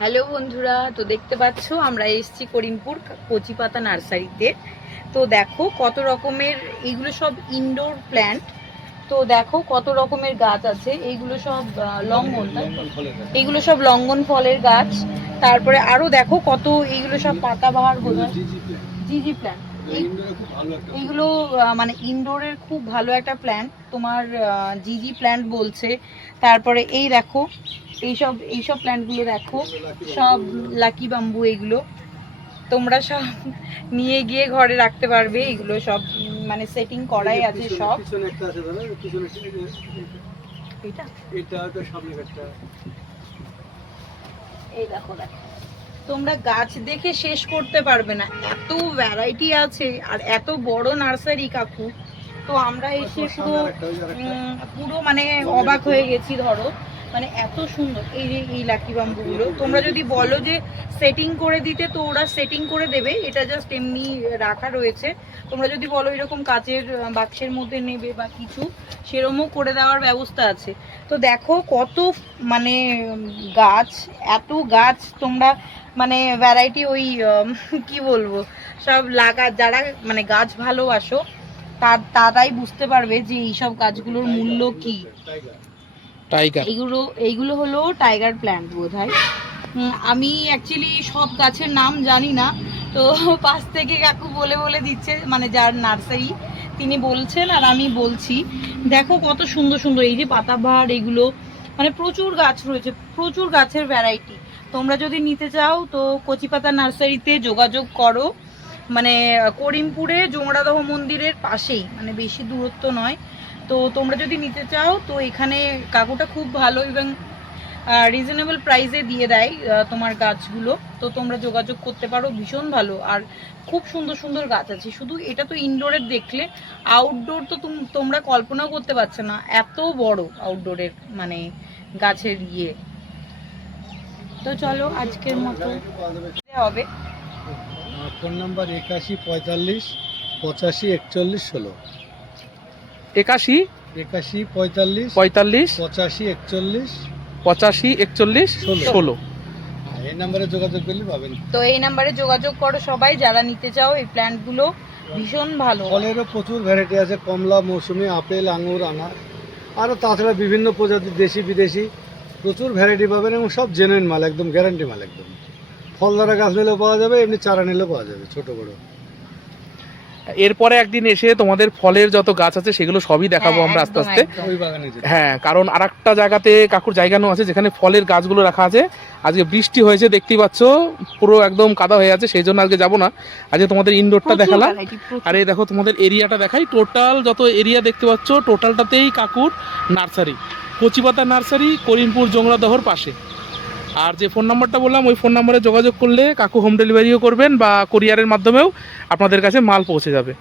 Hello বন্ধুরা, তো দেখতে পাচ্ছ আমরা এসেছি করিমপুর কচিপাতা নার্সারিতে। তো দেখো কত রকমের, এইগুলো সব ইনডোর প্ল্যান্ট। তো দেখো কত রকমের গাছ আছে, এইগুলো সব লঙ্ঘন, তাই তো? এইগুলো সব লঙ্ঘন ফলের গাছ। তারপরে আরো দেখো কত, এইগুলো সব পাতাবাহার বোধহয় জিজি প্ল্যান্ট। এইগুলো মানে ইনডোরের খুব ভালো একটা প্ল্যান্ট, তোমার জিজি প্ল্যান্ট বলছে। তারপরে এই দেখো এইসব প্ল্যান্টগুলো দেখো, সব লাকি বাম্বু। এগুলো তোমরা সব নিয়ে গিয়ে ঘরে রাখতে পারবে। এগুলো সব মানে সেটিং করাই আছে সব। এই দেখো দেখো, তোমরা গাছ দেখে শেষ করতে পারবে না, এত ভ্যারাইটি আছে আর এত বড় নার্সারি কাকু। তো আমরা এসে পুরো মানে অবাক হয়ে গেছি। ধরো মানে এত সুন্দর এই যে এই লাকি বাম্বুগুলো, তোমরা যদি বলো যে সেটিং করে দিতে তো ওরা সেটিং করে দেবে। এটা জাস্ট এমনি রাখা রয়েছে। তোমরা যদি বলো এরকম কাচের বাক্সের মধ্যে নেবে বা কিছু, সেরকমও করে দেওয়ার ব্যবস্থা আছে। তো দেখো কত মানে গাছ, এত গাছ তোমরা মানে ভ্যারাইটি ওই কি বলবো, সব যারা মানে গাছ ভালোবাসো তারাই বুঝতে পারবে যে এইসব গাছগুলোর মূল্য কি। এইগুলো হলো টাইগার প্ল্যান্ট বোধহয়। আমি অ্যাকচুয়ালি সব গাছের নাম জানি না, তো পাশ থেকে কাকু বলে বলে দিচ্ছে, মানে যার নার্সারি তিনি বলছেন আর আমি বলছি। দেখো কত সুন্দর সুন্দর এই যে পাতাবাহার, এগুলো মানে প্রচুর গাছ রয়েছে, প্রচুর গাছের ভ্যারাইটি। তোমরা যদি নিতে চাও তো কচিপাতা নার্সারিতে যোগাযোগ করো। মানে করিমপুরে জোংড়াদহ মন্দিরের পাশেই, মানে বেশি দূরত্ব নয়। তো তোমরা যদি নিতে চাও তো এখানে কাকুটা খুব ভালো এবং রিজনেবল প্রাইসে দিয়ে দেয় তোমার গাছগুলো। তো তোমরা যোগাযোগ করতে পারো, ভীষণ ভালো। আর খুব সুন্দর সুন্দর গাছ আছে। শুধু এটা তো ইনডোরের দেখলে, আউটডোর তো তোমরা কল্পনাও করতে পারছো না, এত বড় আউটডোরের মানে গাছের ইয়ে। তো চলো আজকের মতো হবে। Phone number 81 45 85 41 16। 81 81 45 45 85 41 85 41 16। এই নাম্বারে যোগাযোগ করলে পাবেন। তো এই নাম্বারে যোগাযোগ করো সবাই যারা নিতে চাও। এই প্ল্যান্টগুলো ভীষণ ভালো। ফলেরও প্রচুর ভ্যারাইটি আছে, কমলা, মৌসুমি, আপেল, আঙুর, আনার, আরও তাছাড়া বিভিন্ন প্রজাতির দেশি বিদেশি প্রচুর ভ্যারাইটি পাবেন এবং সব জেনুইন মাল, একদম গ্যারান্টি মাল। একদম ফল দ্বারা গাছ নিলেও পাওয়া যাবে, এমনি চারা নিলেও পাওয়া যাবে, ছোট বড়। এরপরে একদিন এসে তোমাদের ফলের যত গাছ আছে সেগুলো সবই দেখাবো আমরা আস্তে আস্তে। ওই বাগানে হ্যাঁ, কারণ আরেকটা জায়গাতে কাকুর জায়গানো আছে যেখানে ফলের গাছগুলো রাখা আছে। আজকে বৃষ্টি হয়েছে, দেখতেই পাচ্ছ পুরো একদম কাদা হয়ে আছে, সেই জন্য আজকে যাবো না। আজকে তোমাদের ইনডোরটা দেখালাম। আর এই দেখো তোমাদের এরিয়াটা দেখাই, টোটাল যত এরিয়া দেখতে পাচ্ছ টোটালটাতেই কাকুর নার্সারি, কচিপাতা নার্সারি, করিমপুর জোংড়াদহর পাশে। আর যে ফোন নাম্বারটা বললাম ওই ফোন নাম্বারে যোগাযোগ করলে কাকু হোম ডেলিভারিও করবেন বা কুরিয়ারের মাধ্যমেও আপনাদের কাছে মাল পৌঁছে যাবে।